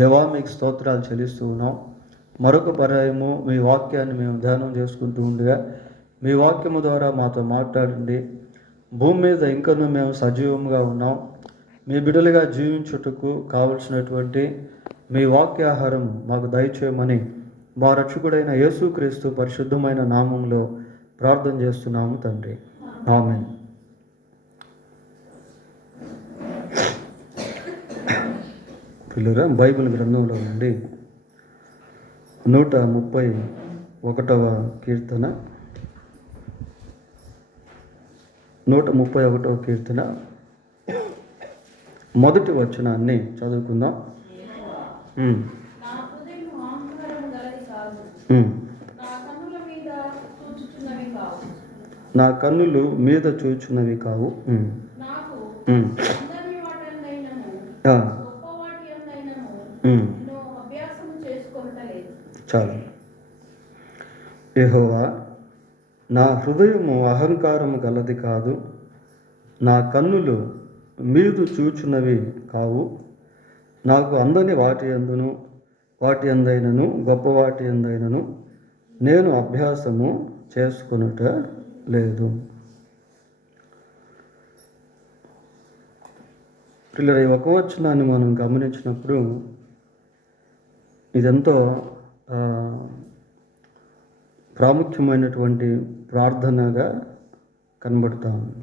దేవా, మీకు స్తోత్రాలు చెల్లిస్తూ ఉన్నాం. మరొక పర్యాయము మీ వాక్యాన్ని మేము ధ్యానం చేసుకుంటూ ఉండగా మీ వాక్యము ద్వారా మాతో మాట్లాడండి. భూమి మీద ఇంకనూ మేము సజీవంగా ఉన్నాం. మీ బిడ్డలుగా జీవించుటకు కావలసినటువంటి మీ వాక్యాహారం మాకు దయచేయమని మా రక్షకుడైన యేసుక్రీస్తు పరిశుద్ధమైన నామంలో ప్రార్థన చేస్తున్నాము తండ్రి, ఆమేన్. పిల్లరా, బైబిల్ గ్రంథంలో నుండి 131వ కీర్తన 131వ కీర్తన మొదటి వచనాన్ని చదువుకుందాం. నా కన్నులు మీద చూచున్నవి కావు. చాలు. యెహోవా, నా హృదయము అహంకారము గలది కాదు, నా కన్నులు మీదు చూచున్నవి కావు. నాకు అందని వాటి అందైనను గొప్ప వాటి అందైనను నేను అభ్యాసము చేసుకొనుట లేదు. పిల్లల, ఈ ఒక వచనాన్ని మనం గమనించినప్పుడు ఇదెంతో ప్రాముఖ్యమైనటువంటి ప్రార్థనగా కనబడుతూ ఉంది.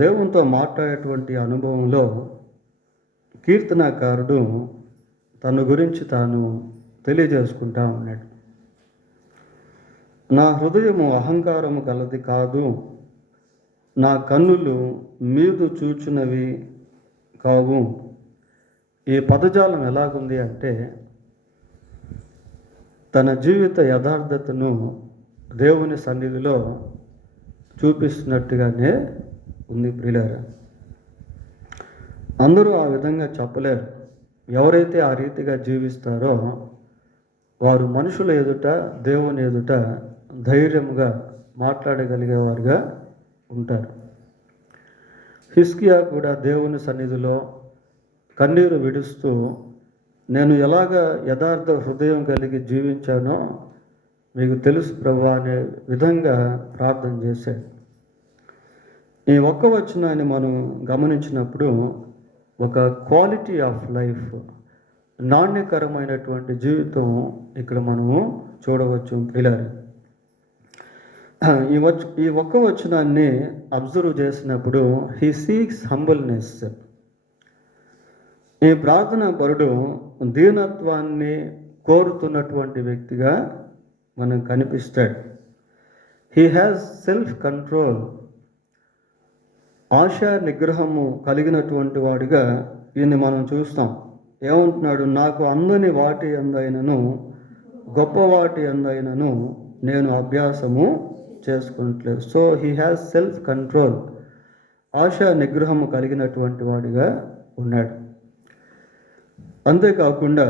దేవునితో మాట్లాడేటువంటి అనుభవంలో కీర్తనాకారుడు తన గురించి తాను తెలియజేసుకుంటా ఉన్నాడు. నా హృదయము అహంకారము కలది కాదు, నా కన్నులు మీదు చూచున్నవి కావు. ఈ పదజాలం ఎలాగుంది అంటే, తన జీవిత యథార్థతను దేవుని సన్నిధిలో చూపిస్తున్నట్టుగానే ఉంది. ప్రియులారా, అందరూ ఆ విధంగా చెప్పలేరు. ఎవరైతే ఆ రీతిగా జీవిస్తారో వారు మనుషుల ఎదుట, దేవుని ఎదుట ధైర్యంగా మాట్లాడగలిగేవారుగా ఉంటారు. హిజ్కియా కూడా దేవుని సన్నిధిలో కన్నీరు విడుస్తూ, నేను ఎలాగ యథార్థ హృదయం కలిగి జీవించానో మీకు తెలుసు ప్రభువా అనే విధంగా ప్రార్థన చేశాడు. ఈ ఒక్క వచనాన్ని మనం గమనించినప్పుడు ఒక క్వాలిటీ ఆఫ్ లైఫ్, నాణ్యకరమైనటువంటి జీవితం ఇక్కడ మనము చూడవచ్చు. పిల్లలు, ఈ ఒక్క వచనాన్ని అబ్జర్వ్ చేసినప్పుడు హీ సీక్స్ హంబుల్నెస్. ఈ ప్రార్థనా పరుడు దీనత్వాన్ని కోరుతున్నటువంటి వ్యక్తిగా మనకు కనిపిస్తాడు. హీ హ్యాస్ సెల్ఫ్ కంట్రోల్, ఆశా నిగ్రహము కలిగినటువంటి వాడిగా ఈయన్ని మనం చూస్తాం. ఏమంటున్నాడు? నాకు అందని వాటి అందైనను గొప్ప వాటి అందైనను నేను అభ్యాసము చేసుకుంటలేదు. So he has self control, ఆశా నిగ్రహము కలిగినటువంటి వాడిగా ఉన్నాడు. అంతేకాకుండా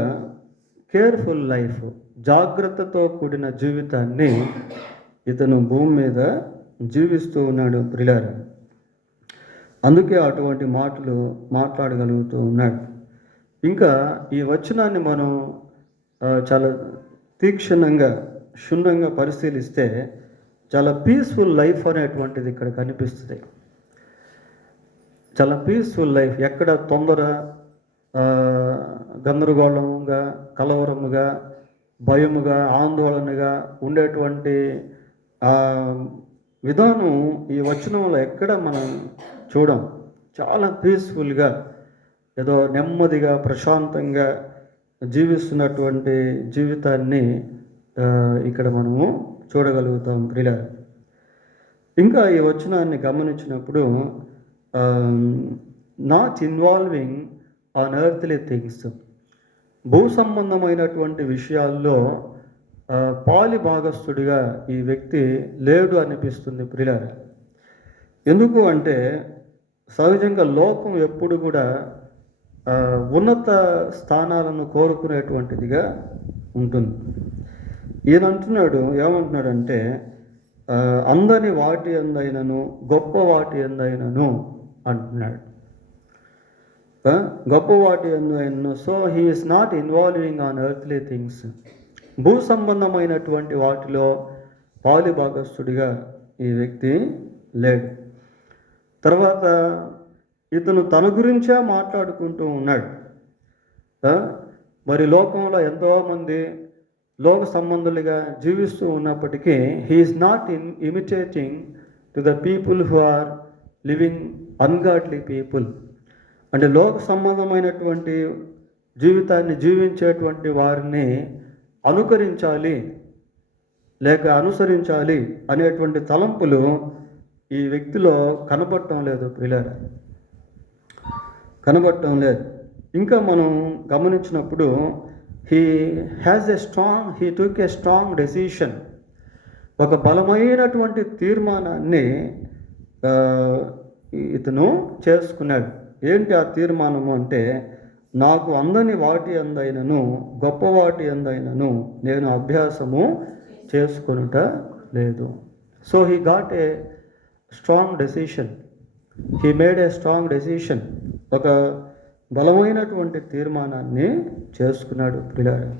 కేర్ఫుల్ లైఫ్, జాగ్రత్తతో కూడిన జీవితాన్ని ఇతను భూమి మీద జీవిస్తూ ఉన్నాడు. ప్రియులారా, అందుకే అటువంటి మాటలు మాట్లాడగలుగుతూ ఉన్నాడు. ఇంకా ఈ వచనాన్ని మనం చాలా తీక్షణంగా, క్షుణ్ణంగా పరిశీలిస్తే చాలా పీస్ఫుల్ లైఫ్ అనేటువంటిది ఇక్కడ కనిపిస్తుంది. చాలా పీస్ఫుల్ లైఫ్, ఎక్కడ తొందర, గందరగోళముగా, కలవరముగా, భయముగా, ఆందోళనగా ఉండేటువంటి విధానం ఈ వచనంలో ఎక్కడ మనం చూడం. చాలా పీస్ఫుల్గా, ఏదో నెమ్మదిగా, ప్రశాంతంగా జీవిస్తున్నటువంటి జీవితాన్ని ఇక్కడ మనము చూడగలుగుతాం. ప్రియుల, ఇంకా ఈ వచనాన్ని గమనించినప్పుడు not involving on earthly things, భూ సంబంధమైనటువంటి విషయాల్లో పాలి భాగస్థుడిగా ఈ వ్యక్తి లేడు అనిపిస్తుంది. ప్రియులారా, ఎందుకు అంటే సహజంగా లోకం ఎప్పుడు కూడా ఉన్నత స్థానాలను కోరుకునేటువంటిదిగా ఉంటుంది. ఈయన అంటున్నాడు, ఏమంటున్నాడంటే అందని వాటి అందైనను గొప్ప వాటి అందైనను అంటున్నాడు. గొప్ప వాటి యందు ఆయనను. So he is not involving on earthly things. భూ సంబంధమైనటువంటి వాటిలో పాలి భాగస్థుడిగా ఈ వ్యక్తి లేడు. తర్వాత ఇతను తన గురించే మాట్లాడుకుంటూ ఉన్నాడు. మరి లోకంలో ఎంతోమంది లోక సంబంధులుగా జీవిస్తూ ఉన్నప్పటికీ he is not imitating to the people who are living ungodly people. అంటే లోక సంబంధమైనటువంటి జీవితాన్ని జీవించేటువంటి వారిని అనుకరించాలి లేక అనుసరించాలి అనేటువంటి తలంపులు ఈ వ్యక్తిలో కనబడటం లేదు ప్రియులారా, కనబడటం లేదు. ఇంకా మనం గమనించినప్పుడు he took a strong decision. ఒక బలమైనటువంటి తీర్మానాన్ని ఇతను చేసుకున్నాడు. ఏంటి ఆ తీర్మానము అంటే, నాకు అందని వాటి అందైనను గొప్ప వాటి అందైనను నేను అభ్యాసము చేసుకొనుట లేదు. So he got a strong decision. He made a strong decision. ఒక బలమైనటువంటి తీర్మానాన్ని చేసుకున్నాడు పిల్లాడు.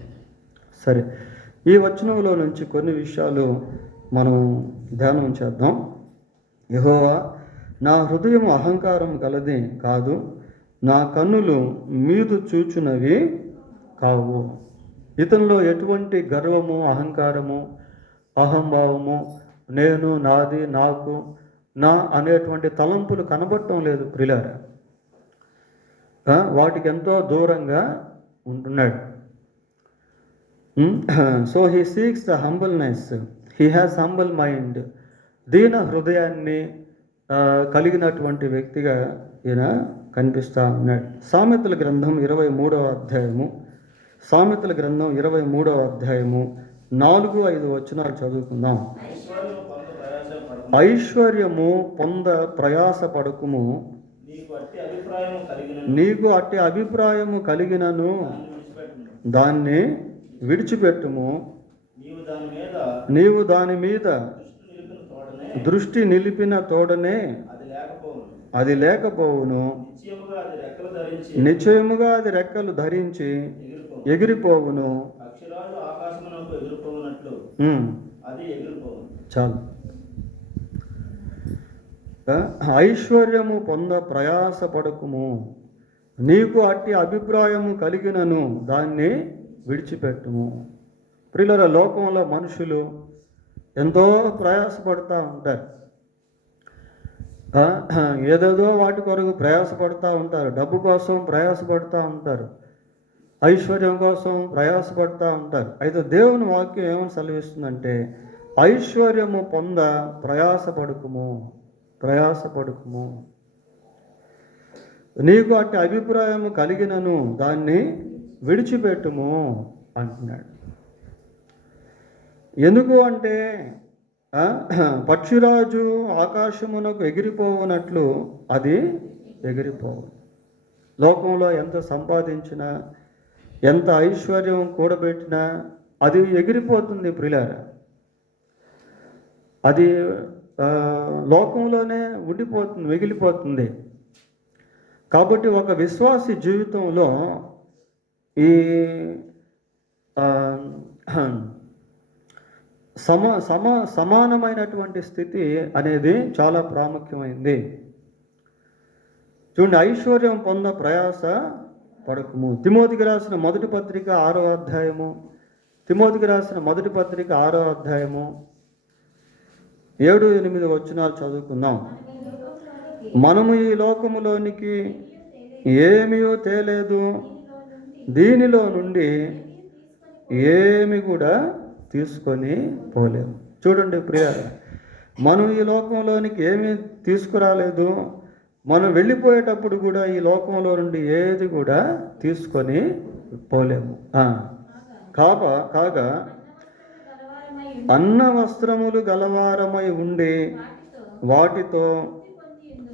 సరే, ఈ వచనంలో నుంచి కొన్ని విషయాలు మనం ధ్యానం చేద్దాం. యెహోవా, నా హృదయం అహంకారం గలది కాదు, నా కన్నులు మీదు చూచునవి కావు. ఇతనిలో ఎటువంటి గర్వము, అహంకారము, అహంభావము, నేను, నాది, నాకు, నా అనేటువంటి తలంపులు కనబడటం లేదు ప్రియులారా. వాటికి ఎంతో దూరంగా ఉంటున్నాడు. So he seeks the humbleness. He has humble mind. దీన హృదయాన్ని కలిగినటువంటి వ్యక్తిగా ఈయన కనిపిస్తూ ఉన్నాడు. సామెతల గ్రంథం 23వ అధ్యాయము, సామెతల గ్రంథం 23వ అధ్యాయము 4-5 వచనాలు చదువుకుందాం. ఐశ్వర్యము పొంద ప్రయాసపడకుము, నీకు అట్టి అభిప్రాయము కలిగినను దాన్ని విడిచిపెట్టుము. నీవు దాని మీద దృష్టి నిలిపిన తోడనే అది లేకపోవును. నిశ్చయముగా అది రెక్కలు ధరించి ఎగిరిపోవును. చాలు. ఐశ్వర్యము పొంద ప్రయాసపడకుము, నీకు అట్టి అభిప్రాయము కలిగినను దాన్ని విడిచిపెట్టుము. ప్రియులారా, లోకంలో మనుషులు ఎంతో ప్రయాసపడుతూ ఉంటారు. ఏదేదో వాటి కొరకు ప్రయాసపడుతూ ఉంటారు. డబ్బు కోసం ప్రయాసపడుతూ ఉంటారు, ఐశ్వర్యం కోసం ప్రయాసపడుతూ ఉంటారు. అయితే దేవుని వాక్యం ఏమని సెలవిస్తుందంటే, ఐశ్వర్యము పొంద ప్రయాసపడుకుము, ప్రయాసపడుకుము. నీకు అట్టి అభిప్రాయము కలిగినను దాన్ని విడిచిపెట్టుము అంటున్నాడు. ఎందుకు అంటే, పక్షిరాజు ఆకాశమునకు ఎగిరిపోవునట్లు అది ఎగిరిపోవు. లోకంలో ఎంత సంపాదించినా, ఎంత ఐశ్వర్యం కూడబెట్టినా అది ఎగిరిపోతుంది ప్రియులారా. అది లోకంలోనే ఉండిపోతుంది, మిగిలిపోతుంది. కాబట్టి ఒక విశ్వాసి జీవితంలో ఈ సమానమైనటువంటి స్థితి అనేది చాలా ప్రాముఖ్యమైంది. చూడండి, ఐశ్వర్యం పొంద ప్రయాస పడకము. తిమోతికి రాసిన మొదటి పత్రిక 6వ అధ్యాయము, తిమోతికి రాసిన మొదటి పత్రిక 6వ అధ్యాయము 7-8 వచనాలు చదువుకుందాం. మనము ఈ లోకములోనికి ఏమీ తేలేదు, దీనిలో నుండి ఏమి కూడా తీసుకొని పోలేము. చూడండి ప్రియారా, మనం ఈ లోకంలోనికి ఏమీ తీసుకురాలేదు. మనం వెళ్ళిపోయేటప్పుడు కూడా ఈ లోకంలో నుండి ఏది కూడా తీసుకొని పోలేము. కాగా అన్న వస్త్రములు గలవారమై ఉండి వాటితో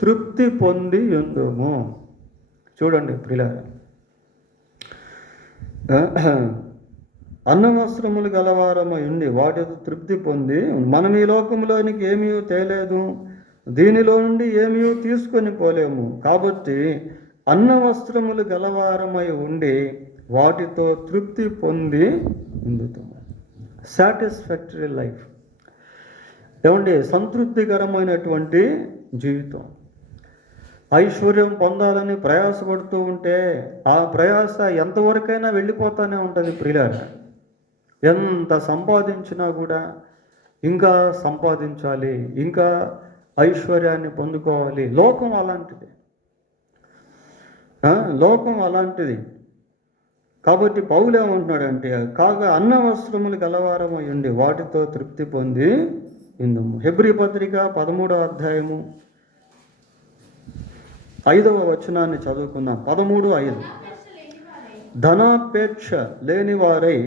తృప్తి పొంది ఉందుము. చూడండి ప్రియులారా, అన్న వస్త్రములు గలవారమై ఉండి వాటితో తృప్తి పొంది, మనం ఈ లోకంలోనికి ఏమీ తేలేదు, దీనిలో నుండి ఏమీ తీసుకొని పోలేము. కాబట్టి అన్న వస్త్రములు గలవారమై ఉండి వాటితో తృప్తి పొంది ఉందుతాము. Satisfactory life. ఏమండి, సంతృప్తికరమైనటువంటి జీవితం. ఐశ్వర్యం పొందాలని ప్రయాసపడుతూ ఉంటే ఆ ప్రయాస ఎంతవరకైనా వెళ్ళిపోతూనే ఉంటుంది ప్రియులారా. ఎంత సంపాదించినా కూడా ఇంకా సంపాదించాలి, ఇంకా ఐశ్వర్యాన్ని పొందుకోవాలి. లోకం అలాంటిది, లోకం అలాంటిది. కాబట్టి పౌలు ఏమంటున్నాడంటే, కాగా అన్న వస్త్రములు గలవారమై ఉండి వాటితో తృప్తి పొంది ఇందుము. హెబ్రీ పత్రిక 13వ అధ్యాయము 5వ వచనాన్ని చదువుకుందాం. 13:5. ధనాపేక్ష లేని వారై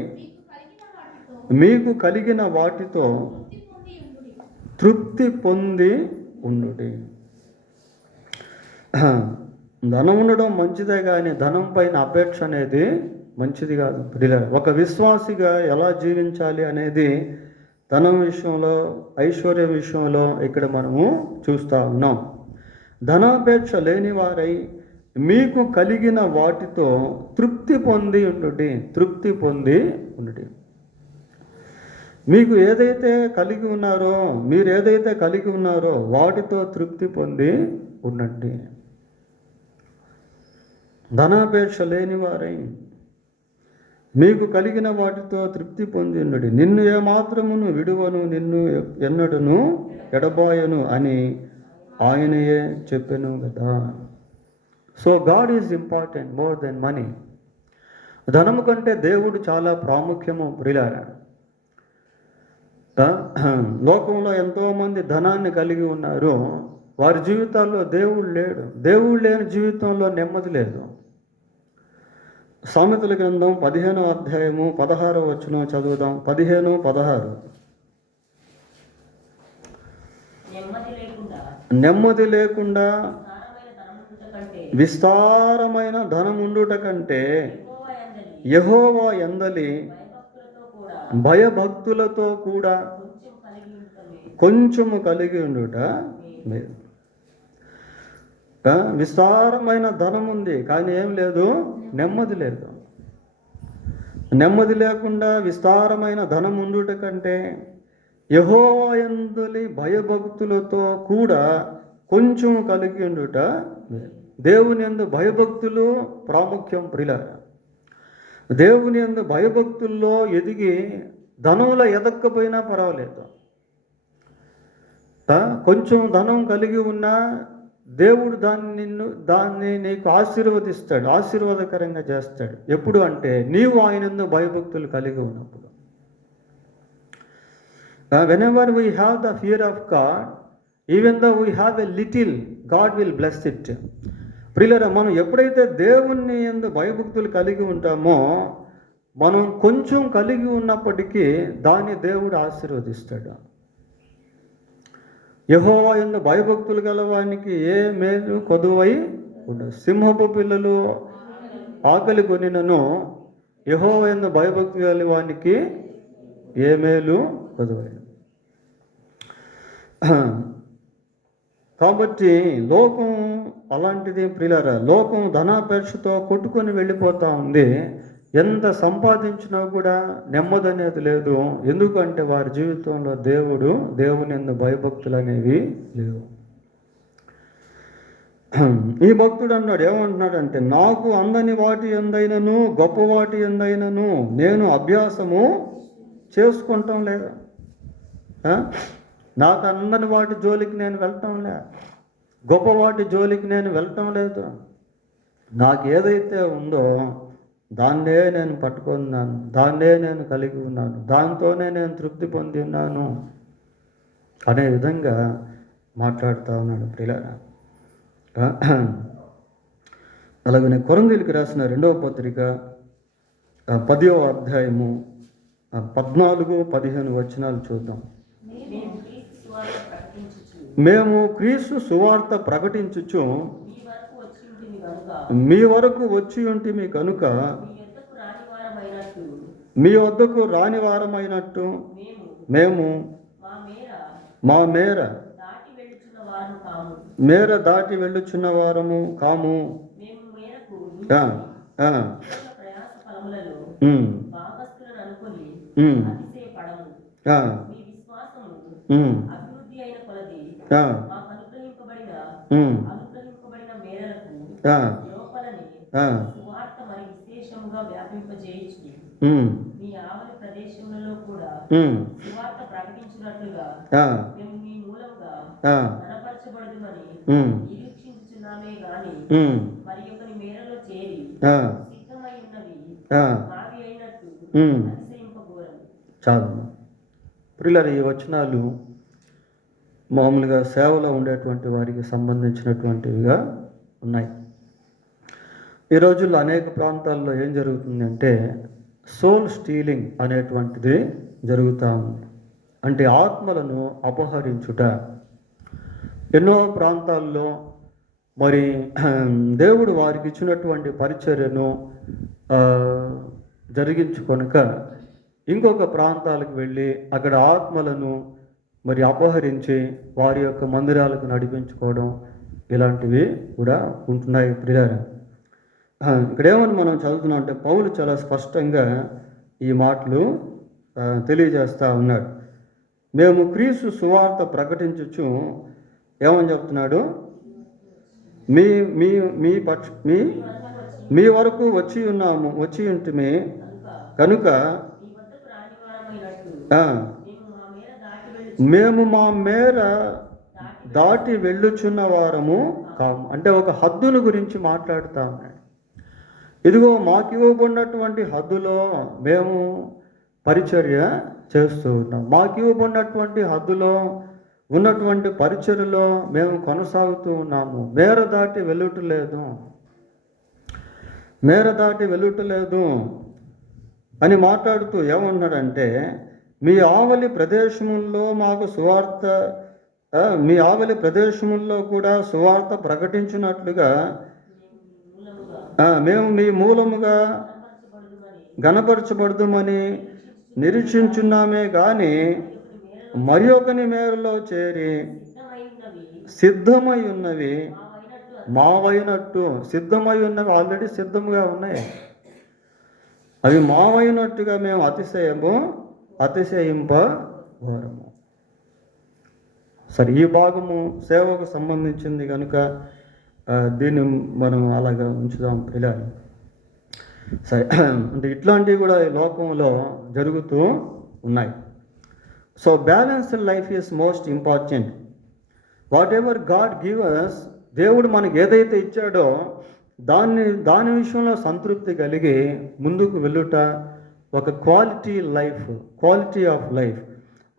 మీకు కలిగిన వాటితో తృప్తి పొంది ఉండుడి. ధనం ఉండడం మంచిదే, కానీ ధనం పైన అపేక్ష అనేది మంచిది కాదు ప్రియులారా. ఒక విశ్వాసిగా ఎలా జీవించాలి అనేది ధనం విషయంలో, ఐశ్వర్యం విషయంలో ఇక్కడ మనము చూస్తూ ఉన్నాం. ధనాపేక్ష లేని వారై మీకు కలిగిన వాటితో తృప్తి పొంది ఉండుడి. తృప్తి పొంది ఉండుడి. మీకు ఏదైతే కలిగి ఉన్నారో, మీరు ఏదైతే కలిగి ఉన్నారో వాటితో తృప్తి పొంది ఉండండి. ధనాపేక్ష లేని వారై మీకు కలిగిన వాటితో తృప్తి పొంది ఉండుడి. నిన్ను ఏమాత్రమును విడువను, నిన్ను ఎన్నడను ఎడబాయను అని ఆయనయే చెప్పెను కదా. So God is important more than money. ధనము కంటే దేవుడు చాలా ప్రాముఖ్యము ప్రియులారా. లోకంలో ఎంతోమంది ధనాన్ని కలిగి ఉన్నారు, వారి జీవితాల్లో దేవుడు లేడు. దేవుడు లేని జీవితంలో నెమ్మది లేదు. సామెతల గ్రంథం 15వ అధ్యాయము 16వ వచనం చదువుదాం. 15:16. నెమ్మది లేకుండా విస్తారమైన ధనముండుట కంటే యెహోవా యందలి భయభక్తులతో కూడా కొంచెము కలిగి ఉండుట లేదు. విస్తారమైన ధనం ఉంది, కానీ ఏం లేదు, నెమ్మది లేదు. నెమ్మది లేకుండా విస్తారమైన ధనం ఉండుట కంటే యెహోవా యందలి భయభక్తులతో కూడా కొంచెం కలిగి ఉండుట. దేవుని యందు భయభక్తులు ప్రాముఖ్యం ప్రియులారా. దేవుని యందు భయభక్తుల్లో ఎదిగి ధనంలో ఎదక్కపోయినా పర్వాలేదు. కొంచెం ధనం కలిగి ఉన్నా దేవుడు దాన్ని నీకు ఆశీర్వదిస్తాడు, ఆశీర్వాదకరంగా చేస్తాడు. ఎప్పుడు అంటే నీవు ఆయన యందు భయభక్తులు కలిగి ఉన్నప్పుడు. whenever we have the fear of God, even though we have a little, God will bless it. ప్రియులారా, మనం ఎప్పుడైతే దేవుని యందు భయభక్తులు కలిగి ఉంటామో, మనం కొంచెం కలిగి ఉన్నప్పటికీ దాన్ని దేవుడు ఆశీర్వదిస్తాడు. యెహోవా యందు భయభక్తులు గలవానికి ఏ మేలు కొదువై ఉండదు. సింహపు పిల్లలు ఆకలి కొనినను యెహోవా యందు భయభక్తులు గలవానికి ఏ మేలు కొదువై. కాబట్టి లోకం అలాంటిది ప్రియులారా. లోకం ధనాపేక్షతో కొట్టుకొని వెళ్ళిపోతూ ఉంది. ఎంత సంపాదించినా కూడా నెమ్మది అనేది లేదు. ఎందుకంటే వారి జీవితంలో దేవుని యందు భయభక్తులు అనేవి లేవు. ఈ భక్తుడు అన్నాడు, ఏమంటున్నాడంటే, నాకు అందని వాటి ఎందైనను గొప్ప వాటి ఎందైనను నేను అభ్యాసము చేసుకుంటాం లేదు. నాకు అందని వాటి జోలికి నేను వెళ్ళటం లే, గొప్ప వాటి జోలికి నేను వెళ్ళటం లేదు. నాకు ఏదైతే ఉందో దాన్నే నేను పట్టుకున్నాను, దాన్నే నేను కలిగి ఉన్నాను, దాంతోనే నేను తృప్తి పొంది ఉన్నాను అనే విధంగా మాట్లాడుతూ ఉన్నాడు ప్రియులారా. అలాగనే కొరింథీయులకు రాసిన 2వ పత్రిక 10వ అధ్యాయము 14-15 వచనాలు చూద్దాం. మేము క్రీస్తు సువార్త ప్రకటించుచు మీ వరకు వచ్చి ఉంటిమి కనుక మీ వద్దకు రాని వారమైనట్టు మేము మా మేర దాటి వెళ్ళుచున్న వారము కాము. ఆ, ఆ, ప్రయాస ఫలములలో ఉమ్, భాగస్థులను అనుకొని ఉమ్, అతిశయపడము. ఆ, మీ విశ్వాసము ఉమ్, అభివృద్ధి అయిన కొలది ఆ, మాకు ఉమ్, అనుగ్రహింపబడిన మేరకు ఆ, లోపలని ఆ, సువార్త మరి విశేషముగా వ్యాపింపజేయించి ఉమ్, మీ ఆవలి ప్రదేశములలో కూడా ఉమ్, సువార్త ప్రకటించినట్లుగా ఆ, మేము మీ మూలంగా ఆ, ఘనపరచబడుదుమని ఉమ్, నిరీక్షించుచున్నామే గాని ఉమ్, మరి ఒకని మేరలో చేరి ఆ, సిద్ధమై ఉన్నవి ఆ, మావి అయినట్టు ఉమ్. అతిశయింపగోరము. చాలు ప్రియులారా, ఈ వచనాలు మామూలుగా సేవలో ఉండేటువంటి వారికి సంబంధించినటువంటివిగా ఉన్నాయి. ఈ రోజుల్లో అనేక ప్రాంతాల్లో ఏం జరుగుతుంది అంటే సోల్ స్టీలింగ్ అనేటువంటిది జరుగుతూ ఉంది. అంటే ఆత్మలను అపహరించుట. ఎన్నో ప్రాంతాల్లో మరి దేవుడు వారికి ఇచ్చినటువంటి పరిచర్యను ఆ, జరిగించుకొనక ఇంకొక ప్రాంతాలకు వెళ్ళి అక్కడ ఆత్మలను మరి అపహరించి వారి యొక్క మందిరాలకు నడిపించుకోవడం ఇలాంటివి కూడా ఉంటున్నాయి ప్రియారా. ఇక్కడ ఏమని మనం చదువుతున్నాం అంటే పౌలు చాలా స్పష్టంగా ఈ మాటలు తెలియజేస్తూ ఉన్నాడు. మేము క్రీస్తు సువార్త ప్రకటించుచు ఏమని చెప్తున్నాడు? మీ మీ మీ పక్ష మీ మీ వరకు వచ్చి ఉంటుమే కనుక ఆ, మేము మా మేర దాటి వెళ్ళుచున్న వారము కాము. అంటే ఒక హద్దుల గురించి మాట్లాడుతా ఉన్నాడు. ఇదిగో మాకు ఇవ్వబడినటువంటి హద్దులో మేము పరిచర్య చేస్తూ ఉన్నాం. మాకు ఇవ్వబడినటువంటి హద్దులో ఉన్నటువంటి పరిచర్యలో మేము కొనసాగుతూ ఉన్నాము. మేర దాటి వెళ్ళుటలేదు అని మాట్లాడుతూ ఏమన్నాడంటే మీ ఆవలి ప్రదేశముల్లో మాకు సువార్త మీ ఆవలి ప్రదేశముల్లో కూడా సువార్త ప్రకటించినట్లుగా మేము మీ మూలముగా ఘనపరచబడుదుమని నిరీక్షించున్నామే కానీ మరి ఒకని మేరలో చేరి సిద్ధమై ఉన్నవి మావైనట్టు. సిద్ధమై ఉన్నవి ఆల్రెడీ సిద్ధముగా ఉన్నాయి. అవి మావైనట్టుగా మేము అతిశయింపఘోరము. సరే, ఈ భాగము సేవకు సంబంధించింది కనుక దీన్ని మనం అలాగా ఉంచుదాం పిల్లలు. సరే, అంటే ఇట్లాంటివి కూడా ఈ లోకంలో జరుగుతూ ఉన్నాయి. So balanced life is most important. Whatever God give us, దేవుడు మనకి ఏదైతే ఇచ్చాడో దాని విషయంలో సంతృప్తి కలిగి ముందుకు వెళ్ళుట, ఒక క్వాలిటీ ఆఫ్ లైఫ్,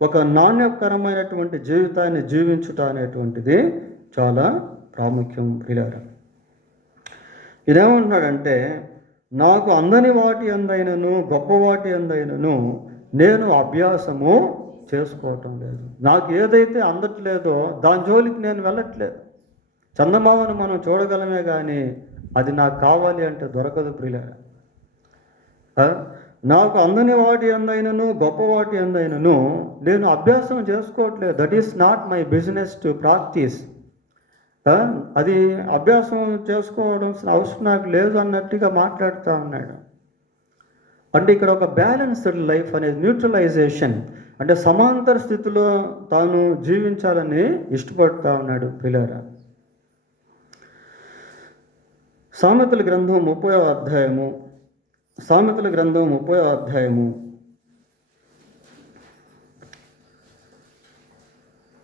ఒక నాణ్యకరమైనటువంటి జీవితాన్ని జీవించుట అనేటువంటిది చాలా ప్రాముఖ్యం ప్రియులారా. ఇదేమంటున్నాడంటే నాకు అందని వాటి అందైనను గొప్ప వాటి అందైనను నేను అభ్యాసము చేసుకోవటం లేదు. నాకు ఏదైతే అందట్లేదో దాని జోలికి నేను వెళ్ళట్లేదు. చందమామను మనం చూడగలమే కానీ అది నాకు కావాలి అంటే దొరకదు ప్రియులారా. నాకు అందని వాటి అందైనను గొప్ప వాటి అందైనను నేను అభ్యాసం చేసుకోవట్లేదు. That is not my business to practice. అది అభ్యాసం చేసుకోవడం అవసరం నాకు లేదు అన్నట్టుగా మాట్లాడుతూ ఉన్నాడు. అంటే ఇక్కడ ఒక బ్యాలెన్స్డ్ లైఫ్ అనేది న్యూట్రలైజేషన్, అంటే సమాంతర స్థితిలో తాను జీవించాలని ఇష్టపడుతూ ఉన్నాడు పిల్లరా. సామెతల గ్రంథం 30వ అధ్యాయము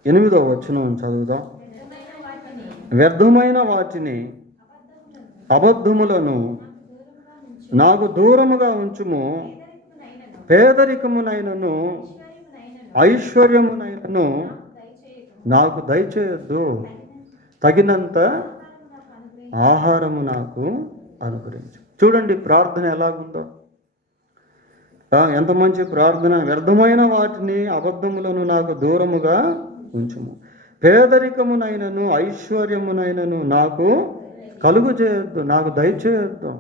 8వ వచనం చదువుదాం. వ్యర్థమైన వాటిని అబద్ధములను నాకు దూరముగా ఉంచుము, పేదరికమునైనను ఐశ్వర్యమునైనను నాకు దయచేయొద్దు, తగినంత ఆహారము నాకు అనుగ్రహించు. చూడండి ప్రార్థన ఎలాగుందో, ఎంత మంచి ప్రార్థన. వ్యర్థమైన వాటిని అబద్ధములను నాకు దూరముగా ఉంచుము, పేదరికమునైనను ఐశ్వర్యమునైనను నాకు కలుగు చేయొద్దు, నాకు దయచేయొద్దు.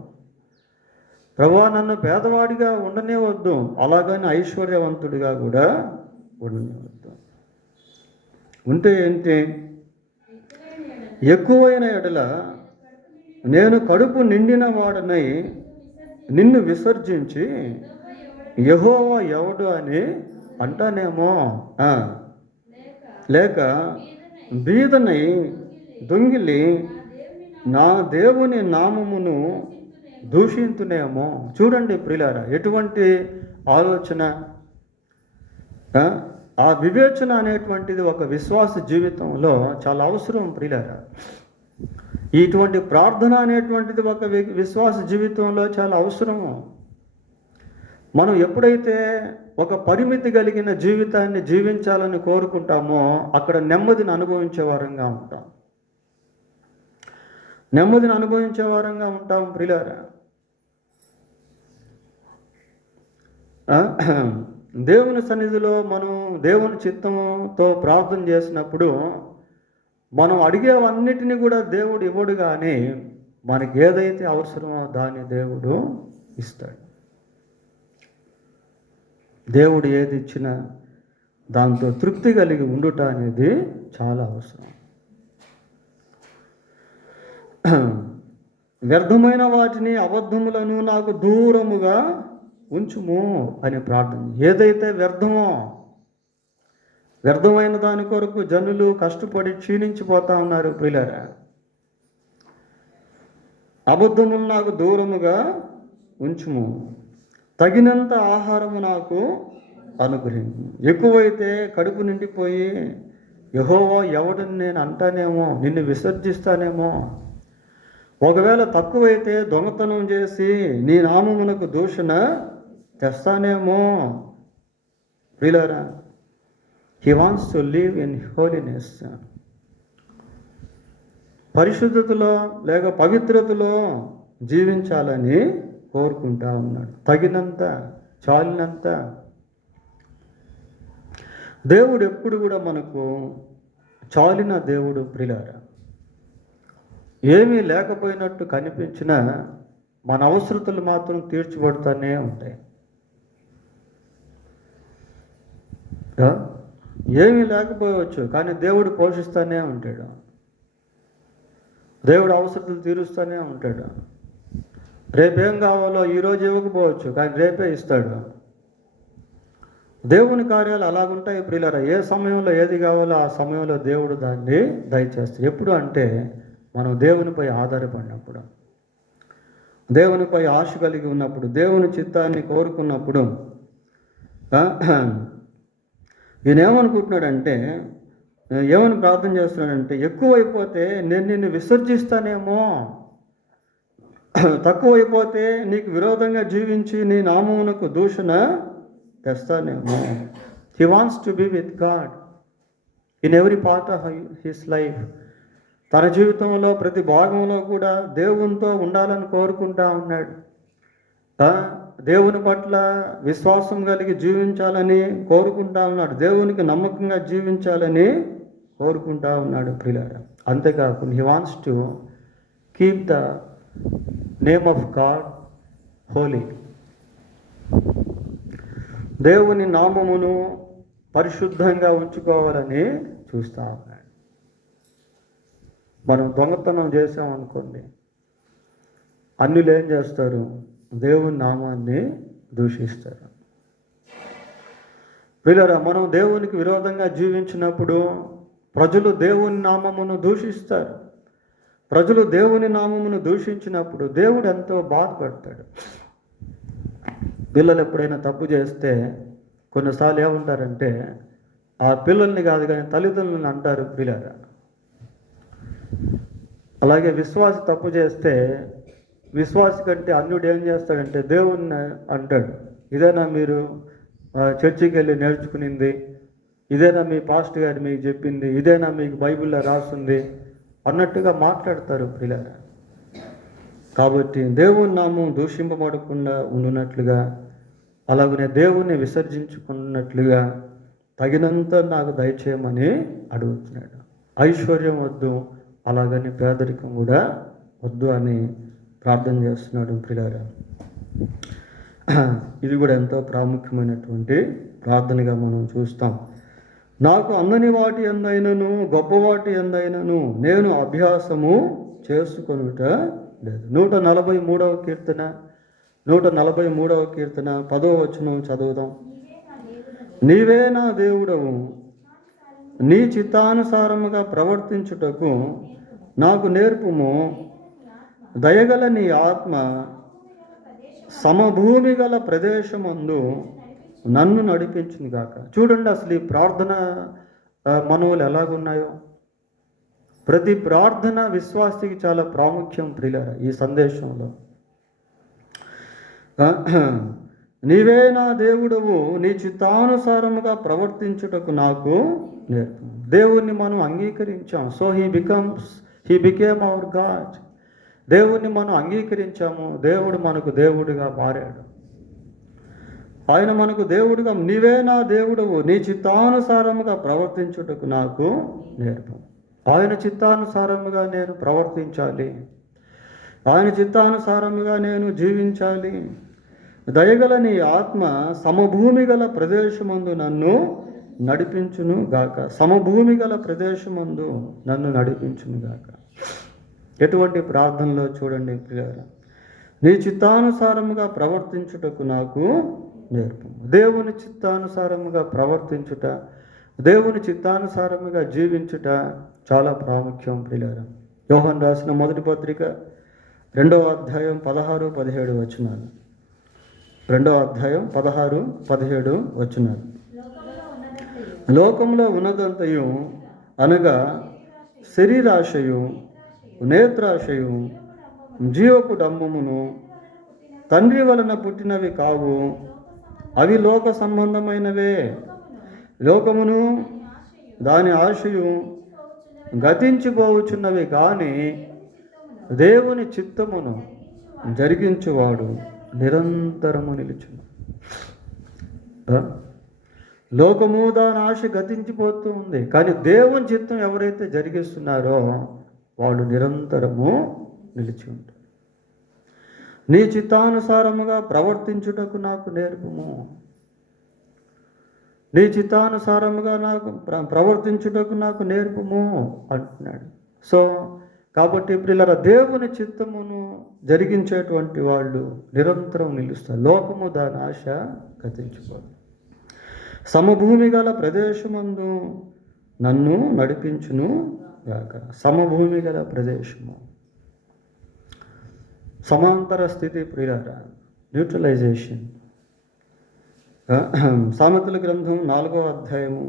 ప్రభువా, నన్ను పేదవాడిగా ఉండనివద్దు, అలాగని ఐశ్వర్యవంతుడిగా కూడా ఉండనివద్దు. ఉంటే ఏంటి? ఎక్కువైన ఎడల నేను కడుపు నిండిన వాడనై నిన్ను విసర్జించి యెహోవా ఎవడు అని అంటానేమో. లేక బీదనై దొంగిలి నా దేవుని నామమును దూషింతునేమో. చూడండి ప్రియులారా, ఎటువంటి ఆలోచన. ఆ వివేచన అనేటువంటిది ఒక విశ్వాస జీవితంలో చాలా అవసరం ప్రియులారా. ఇటువంటి ప్రార్థన అనేటువంటిది ఒక విశ్వాస జీవితంలో చాలా అవసరము. మనం ఎప్పుడైతే ఒక పరిమితి కలిగిన జీవితాన్ని జీవించాలని కోరుకుంటామో అక్కడ నెమ్మదిని అనుభవించే వారంగా ఉంటాం. నెమ్మదిని అనుభవించే వారంగా ఉంటాం ప్రియులారా. దేవుని సన్నిధిలో మనం దేవుని చిత్తంతో ప్రార్థన చేసినప్పుడు మనం అడిగేవన్నిటిని కూడా దేవుడు ఇవ్వడు, కానీ మనకి ఏదైతే అవసరమో దాన్ని దేవుడు ఇస్తాడు. దేవుడు ఏది ఇచ్చినా దాంతో తృప్తి కలిగి ఉండుట అనేది చాలా అవసరం. వ్యర్థమైన వాటిని అబద్ధములను నాకు దూరముగా ఉంచుము అని ప్రార్థన. ఏదైతే వ్యర్థమైన దాని కొరకు జనులు కష్టపడి క్షీణించిపోతా ఉన్నారు ప్రియులారా. అబద్ధములు నాకు దూరముగా ఉంచుము, తగినంత ఆహారము నాకు అనుగ్రహించు. ఎక్కువైతే కడుపు నిండిపోయి యెహోవా ఎవడని నేను అంటానేమో, నిన్ను విసర్జిస్తానేమో. ఒకవేళ తక్కువైతే దొంగతనం చేసి నీ నామమునకు దూషణ తెస్తానేమో. ప్రియులారా, he wants to live in holiness. పరిశుద్ధతలో లేక పవిత్రతలో జీవించాలని కోరుకుంటా ఉన్నాడు. తగినంత, చాలినంత. దేవుడు ఎప్పుడు కూడా మనకు చాలిన దేవుడు ప్రియులారా. ఏమీ లేకపోయినట్టు కనిపించినా మన అవసరతలు మాత్రం తీర్చబడుతూనే ఉంటాయి. ఏమీ లేకపోవచ్చు, కానీ దేవుడు పోషిస్తూనే ఉంటాడు. దేవుడు అవసరతలు తీరుస్తూనే ఉంటాడు. రేపేం కావాలో ఈరోజు ఇవ్వకపోవచ్చు, కానీ రేపే ఇస్తాడు. దేవుని కార్యాలు అలాగుంటాయి ప్రియులారా. ఏ సమయంలో ఏది కావాలో ఆ సమయంలో దేవుడు దాన్ని దయచేస్తాడు. ఎప్పుడు అంటే మనం దేవునిపై ఆధారపడినప్పుడు, దేవునిపై ఆశ కలిగి ఉన్నప్పుడు, దేవుని చిత్తాన్ని కోరుకున్నప్పుడు. ఈయన ఏమనుకుంటున్నాడంటే, ఏమని ప్రార్థన చేస్తున్నాడంటే, ఎక్కువైపోతే నేను నిన్ను విసర్జిస్తానేమో, తక్కువైపోతే నీకు విరోధంగా జీవించి నీ నామమునకు దూషణ తెస్తానేమో. He wants to be with God in every part of his life. తన జీవితంలో ప్రతి భాగంలో కూడా దేవునితో ఉండాలని కోరుకుంటా ఉన్నాడు. దేవుని పట్ల విశ్వాసం కలిగి జీవించాలని కోరుకుంటా ఉన్నాడు. దేవునికి నమ్మకంగా జీవించాలని కోరుకుంటా ఉన్నాడు ప్రియులారా. అంతేకాకుండా he wants to keep the name of God Holi. దేవుని నామమును పరిశుద్ధంగా ఉంచుకోవాలని చూస్తా ఉన్నాడు. మనం దొంగతనం చేసామనుకోండి, అన్యులు ఏం చేస్తారు? దేవుని నామాన్ని దూషిస్తారు. ప్రియులారా, మనం దేవునికి విరోధంగా జీవించినప్పుడు ప్రజలు దేవుని నామమును దూషిస్తారు. ప్రజలు దేవుని నామమును దూషించినప్పుడు దేవుడు ఎంతో బాధపడతాడు. పిల్లలు ఎప్పుడైనా తప్పు చేస్తే కొన్నిసార్లు ఏమంటారంటే, ఆ పిల్లల్ని కాదు కానీ తల్లిదండ్రులను అంటారు ప్రియులారా. అలాగే విశ్వాసి తప్పు చేస్తే విశ్వాసి కంటే అన్యుడు ఏం చేస్తాడంటే దేవుణ్ణి అంటాడు. ఇదేనా మీరు చర్చికి వెళ్ళి నేర్చుకునింది? ఇదేనా మీ పాస్టర్ గారు మీకు చెప్పింది? ఇదేనా మీకు బైబిల్లో రాస్తుంది అన్నట్టుగా మాట్లాడతారు ప్రియులారా. కాబట్టి దేవుని నామం దూషింపబడకుండా ఉండునట్లుగా, అలాగనే దేవుణ్ణి విసర్జించుకున్నట్లుగా తగినంత నాకు దయచేయమని అడుగుతున్నాడు. ఐశ్వర్యం వద్దు, అలాగని పేదరికం కూడా వద్దు అని ప్రార్థన చేస్తున్నాడు ప్రియులారా. ఇది కూడా ఎంతో ప్రాముఖ్యమైనటువంటి ప్రార్థనగా మనం చూస్తాం. నాకు అందని వాటి ఎందైనను గొప్పవాటి ఎందైనను నేను అభ్యాసము చేసుకొనుట లేదు. 143వ కీర్తన 143వ కీర్తన 10వ వచనం చదువుదాం. నీవే నా దేవుడవు, నీ చిత్తానుసారముగా ప్రవర్తించుటకు నాకు నేర్పుము. దయగల నీ ఆత్మ సమభూమి గల ప్రదేశమందు నన్ను నడిపించింది గాక. చూడండి అసలు ఈ ప్రార్థన మనవులు ఎలాగున్నాయో. ప్రతి ప్రార్థన విశ్వాసికి చాలా ప్రాముఖ్యం ప్రియులారా. ఈ సందేశంలో నీవే నా దేవుడవు, నీ చిత్తానుసారముగా ప్రవర్తించుటకు నాకు నేర్పు. దేవుణ్ణి మనం అంగీకరించాం. So he became our God. దేవుణ్ణి మనం అంగీకరించాము. దేవుడు మనకు దేవుడిగా మారాడు. ఆయన మనకు దేవుడుగా, నీవే నా దేవుడవు, నీ చిత్తానుసారముగా ప్రవర్తించుటకు నాకు నేర్పు. ఆయన చిత్తానుసారముగా నేను ప్రవర్తించాలి. ఆయన చిత్తానుసారముగా నేను జీవించాలి. దయగల నీ ఆత్మ సమభూమి గల ప్రదేశమందు నన్ను నడిపించును గాక. సమభూమి గల ప్రదేశమందు నన్ను నడిపించును గాక. ఎటువంటి ప్రార్థనలో చూడండి ప్రియులారా. నీ చిత్తానుసారముగా ప్రవర్తించుటకు నాకు నేర్పు. దేవుని చిత్తానుసారముగా ప్రవర్తించుట, దేవుని చిత్తానుసారముగా జీవించుట చాలా ప్రాముఖ్యం ప్రియులారా. యోహాను రాసిన మొదటి పత్రిక 2వ అధ్యాయం 16-17 వచనాలు. 2వ అధ్యాయం 16-17 వచనాలు. లోకంలో ఉన్నదంతయు అనగా శరీరాశయు, నేత్రాశయు, జీవపు డంబమును తండ్రి వలన పుట్టినవి కావు, అవి లోక సంబంధమైనవే. లోకమును దాని ఆశయు గతించిపోవచ్చున్నవి కానీ దేవుని చిత్తమును జరిగించువాడు నిరంతరము నిలుచును. లోకము దాని ఆశ గతించిపోతూ ఉంది, కానీ దేవుని చిత్తం ఎవరైతే జరిగిస్తున్నారో వాళ్ళు నిరంతరము నిలిచి ఉంటారు. నీ చిత్తానుసారముగా ప్రవర్తించుటకు నాకు నేర్పుము. నీ చిత్తానుసారముగా నాకు ప్రవర్తించుటకు నాకు నేర్పుము అంటున్నాడు. సో కాబట్టి ప్రియులారా, దేవుని చిత్తమును జరిగించేటువంటి వాళ్ళు నిరంతరం నిలుస్తారు. లోకము దాని ఆశ గతించిపోదు. సమభూమి గల ప్రదేశమందు నన్ను నడిపించును గాక. సమభూమి గల ప్రదేశము, సమాంతర స్థితి ప్రియులారా, న్యూట్రలైజేషన్. సామెతల గ్రంథం 4వ అధ్యాయము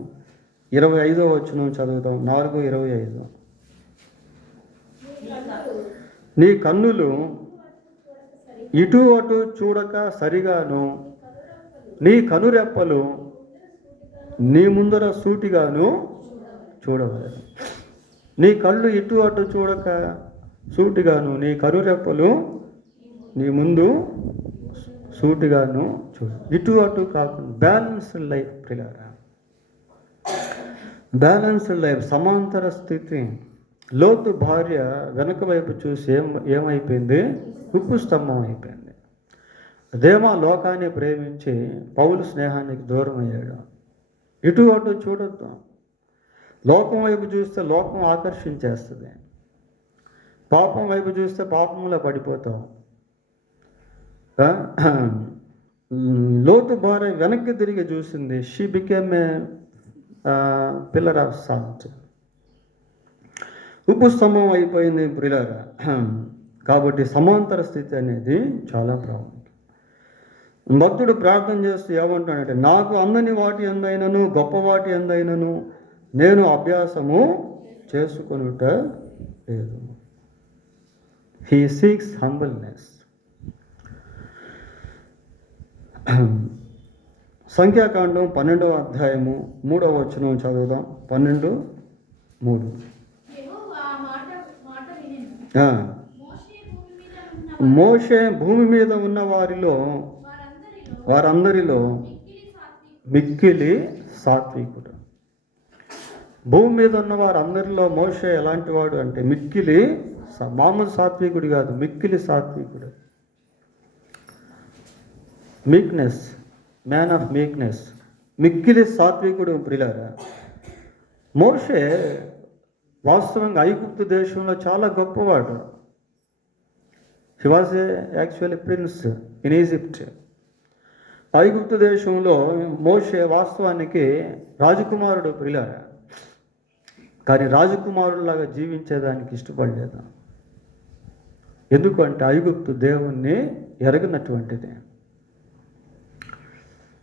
25వ వచనం చదువుతాం. 4:25. నీ కన్నులు ఇటు అటు చూడక సరిగాను, నీ కనురెప్పలు నీ ముందర సూటిగాను చూడవలెను. నీ కళ్ళు ఇటు అటు చూడక సూటిగాను, నీ కనురెప్పలు నీ ముందు సూటిగాను చూడు. ఇటు అటు కాకుండా బ్యాలెన్స్డ్ లైఫ్ ప్రియులారా. బ్యాలెన్స్డ్ లైఫ్, సమాంతర స్థితి. లోతు భార్య వెనక వైపు చూసి ఏమైపోయింది? ఉప్పు స్తంభం అయిపోయింది. దేమా లోకాన్ని ప్రేమించి పౌలు స్నేహానికి దూరం అయ్యాడు. ఇటు అటు చూడొద్దు. లోకం వైపు చూస్తే లోకం ఆకర్షించేస్తుంది. పాపం వైపు చూస్తే పాపంలో పడిపోతాం. లోతు భార్య వెనక్కి తిరిగి చూసింది. She became a pillar of salt. ఉప్పు స్తంభం అయిపోయింది ప్రియులారా. కాబట్టి సమాంతర స్థితి అనేది చాలా ప్రాముఖ్యం. భక్తుడు ప్రార్థన చేస్తూ ఏమంటాడంటే, నాకు అందని వాటి ఎందైనను గొప్ప వాటి ఎందైనను నేను అభ్యాసము చేసుకొనుట లేదు. He seeks humbleness. సంఖ్యాకాండం 12వ అధ్యాయము 3వ వచనం చదువుదాం. 12:3. మోషే భూమి మీద ఉన్న వారందరిలో మిక్కిలి సాత్వికుడు. భూమి మీద ఉన్న వారందరిలో మోషే ఎలాంటి వాడు అంటే మిక్కిలి, మామూలు సాత్వికుడు కాదు, మిక్కిలి సాత్వికుడు. మీక్నెస్, మ్యాన్ ఆఫ్ మీక్నెస్, మిక్కిలి సాత్వికుడు ప్రియులారా. మోషే వాస్తవంగా ఐగుప్తు దేశంలో చాలా గొప్పవాడు. He was actually prince in Egypt. ఐగుప్తు దేశంలో మోషే వాస్తవానికి రాజకుమారుడు ప్రియులారా, కానీ రాజకుమారులాగా జీవించేదానికి ఇష్టపడలేదు. ఎందుకంటే ఐగుప్తు దేవుణ్ణి ఎరగనటువంటిది.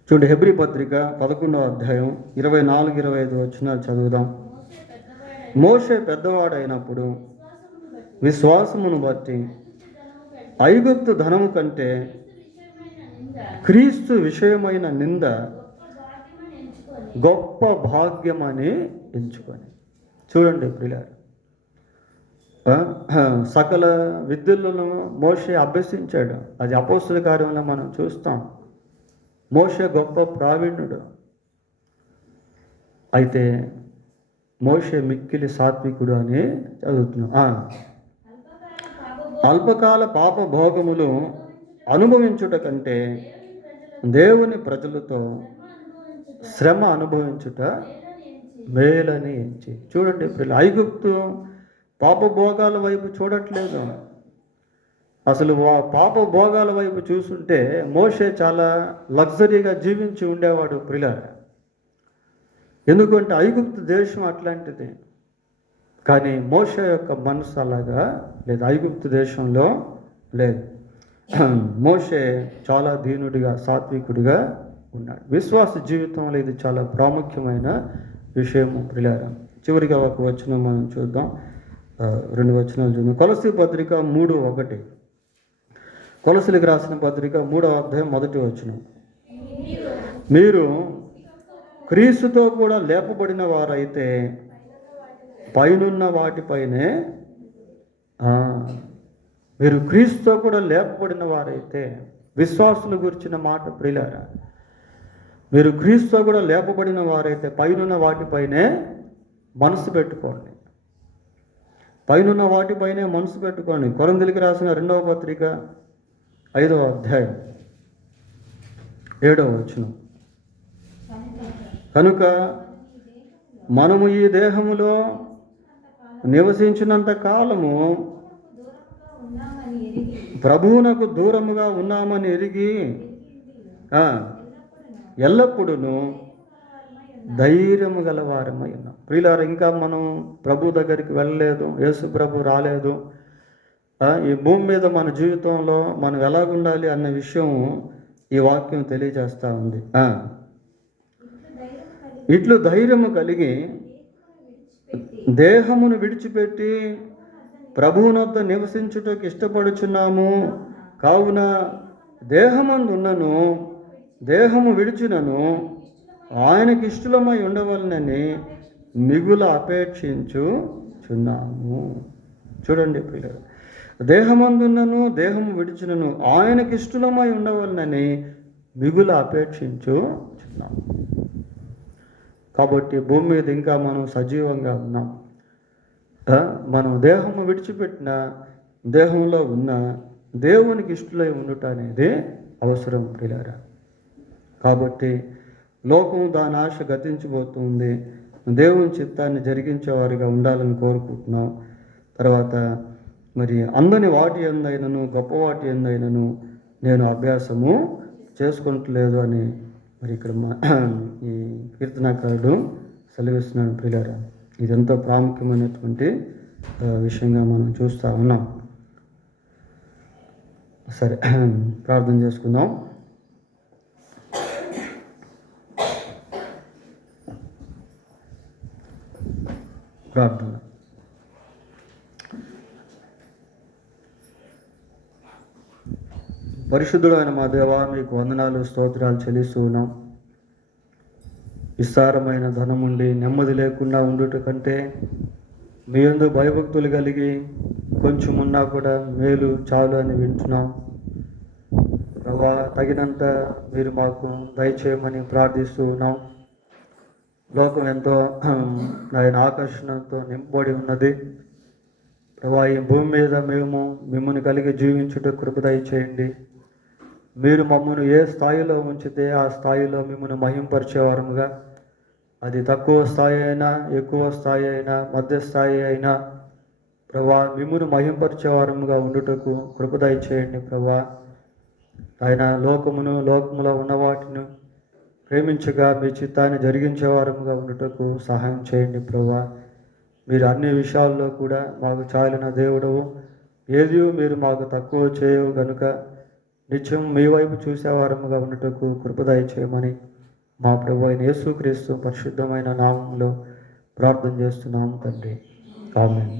చూడండి, హెబ్రీ పత్రిక 11వ అధ్యాయం 24-25 వచనాలు చదువుదాం. మోషే పెద్దవాడైనప్పుడు విశ్వాసమును బట్టి ఐగుప్తు ధనము కంటే క్రీస్తు విషయమైన నింద గొప్ప భాగ్యమని ఎంచుకొని. చూడండి ప్రియులారా, సకల విద్యలను మోషే అభ్యసించాడు. అది అపోస్తల కార్యంలో మనం చూస్తాం. మోషే గొప్ప ప్రావీణ్యుడు. అయితే మోషే మిక్కిలి సాత్వికుడు అని చదువుతున్నాం. అల్పకాల పాప భోగములు అనుభవించుట కంటే దేవుని ప్రజలతో శ్రమ అనుభవించుట మేలని ఎంచి. చూడండి పిల్లలు, ఐగుప్తు పాప భోగాల వైపు చూడట్లేదు. అసలు పాప భోగాల వైపు చూస్తుంటే మోషే చాలా లగ్జరీగా జీవించి ఉండేవాడు ప్రియులారా. ఎందుకంటే ఐగుప్తు దేశం అట్లాంటిది. కానీ మోషే యొక్క మనసు అలాగా లేదు, ఐగుప్తు దేశంలో లేదు. మోషే చాలా దీనుడిగా సాత్వికుడిగా ఉన్నాడు. విశ్వాస జీవితంలో ఇది చాలా ప్రాముఖ్యమైన విషయము ప్రియులారా. చివరిగా ఒక వచనం మనం చూద్దాం, 2 వచనాలు చూద్దాం. కొలసీ పత్రిక 3:1. కొలసీలకు రాసిన పత్రిక 3వ అధ్యాయం 1వ వచనం. మీరు క్రీస్తుతో కూడా లేపబడిన వారైతే పైనున్న వాటిపైనే, మీరు క్రీస్తుతో కూడా లేపబడిన వారైతే, విశ్వాసుల గురించిన మాట ప్రియులారా, మీరు క్రీస్తుతో కూడా లేపబడిన వారైతే పైనున్న వాటిపైనే మనసు పెట్టుకోండి. పైనున్న వాటిపైనే మనసు పెట్టుకోండి. కొరింథీయులకు రాసిన 2వ పత్రిక 5వ అధ్యాయం 7వ వచనం. కనుక మనము ఈ దేహములో నివసించినంత కాలము ప్రభువునకు దూరముగా ఉన్నామని ఎరిగి ఎల్లప్పుడూ ధైర్యము గలవారమై ఉన్నాం. ప్రియులారా, ఇంకా మనం ప్రభు దగ్గరికి వెళ్ళలేదు, యేసు ప్రభు రాలేదు. ఈ భూమి మీద మన జీవితంలో మనం ఎలాగుండాలి అన్న విషయం ఈ వాక్యం తెలియజేస్తూ ఉంది. ఇట్లు ధైర్యము కలిగి దేహమును విడిచిపెట్టి ప్రభువునొద్ద నివసించుటకు ఇష్టపడుచున్నాము. కావున దేహమందున్నను దేహము విడిచినను ఆయనకి ఇష్టలమై ఉండవలనని మిగుల అపేక్షించుచున్నాము. చూడండి పిల్లలు, దేహమందున్నను దేహము విడిచినను ఆయనకి ఇష్టలమై ఉండవలనని మిగుల అపేక్షించుచున్నాము. కాబట్టి భూమి మీద ఇంకా మనం సజీవంగా ఉన్నాం. మనం దేహము విడిచిపెట్టిన దేహంలో ఉన్న దేవునికి ఇష్టలై ఉండుట అనేది అవసరం ప్రియులారా. కాబట్టి లోకం దాని ఆశ గతించిపోతుంది. దేవుని చిత్తాన్ని జరిగించేవారిగా ఉండాలని కోరుకుంటున్నాం. తర్వాత మరి అందని వాటి ఎందైనను గొప్ప వాటి ఎందైనను నేను అభ్యాసము చేసుకుంటలేదు అని మరి ఇక్కడ ఈ కీర్తనాకారుడు సెలవిస్తున్నాడు ప్రియులారా. ఇదెంతో ప్రాముఖ్యమైనటువంటి విషయంగా మనం చూస్తూ ఉన్నాం. సరే, ప్రార్థన చేసుకుందాం. ప్రార్థన. పరిశుద్ధుడు అయిన మా దేవా, మీకు వందనాలు స్తోత్రాలు చెల్లిస్తూ ఉన్నాం. విస్తారమైన ధనముండి నెమ్మది లేకుండా ఉండుట కంటే మీ యందు భయభక్తులు కలిగి కొంచెం ఉన్నా కూడా మేలు చాలు అని వింటున్నాం. ప్రభా, తగినంత మీరు మాకు దయచేయమని ప్రార్థిస్తూ ఉన్నాం. లోకం ఎంతో ఆయన ఆకర్షణతో నింపబడి ఉన్నది. ప్రభా, ఈ భూమి మీద మేము మిమ్మల్ని కలిగి జీవించుట కృప దయచేయండి. మీరు మమ్మల్ని ఏ స్థాయిలో ఉంచితే ఆ స్థాయిలో మిమ్మల్ని మహింపరిచేవారముగా, అది తక్కువ స్థాయి అయినా ఎక్కువ స్థాయి అయినా మధ్య స్థాయి అయినా ప్రభా మిమ్మును మహింపరిచే వారముగా ఉండుటకు కృప దయచేయండి ప్రభా. ఆయన లోకములో ఉన్న వాటిని ప్రేమించగా మీ చిత్తాన్ని జరిగించే వారముగా ఉండుటకు సహాయం చేయండి ప్రభా. మీరు అన్ని విషయాల్లో కూడా మాకు చాలిన దేవుడవు, ఏది మీరు మాకు తక్కువ చేయవు గనుక నిత్యం మీ వైపు చూసేవారముగా ఉండుటకు కృప దయచేయమని మా ప్రభు అయిన యేసుక్రీస్తు పరిశుద్ధమైన నామంలో ప్రార్థన చేస్తున్నాము తండ్రి. ఆమేన్.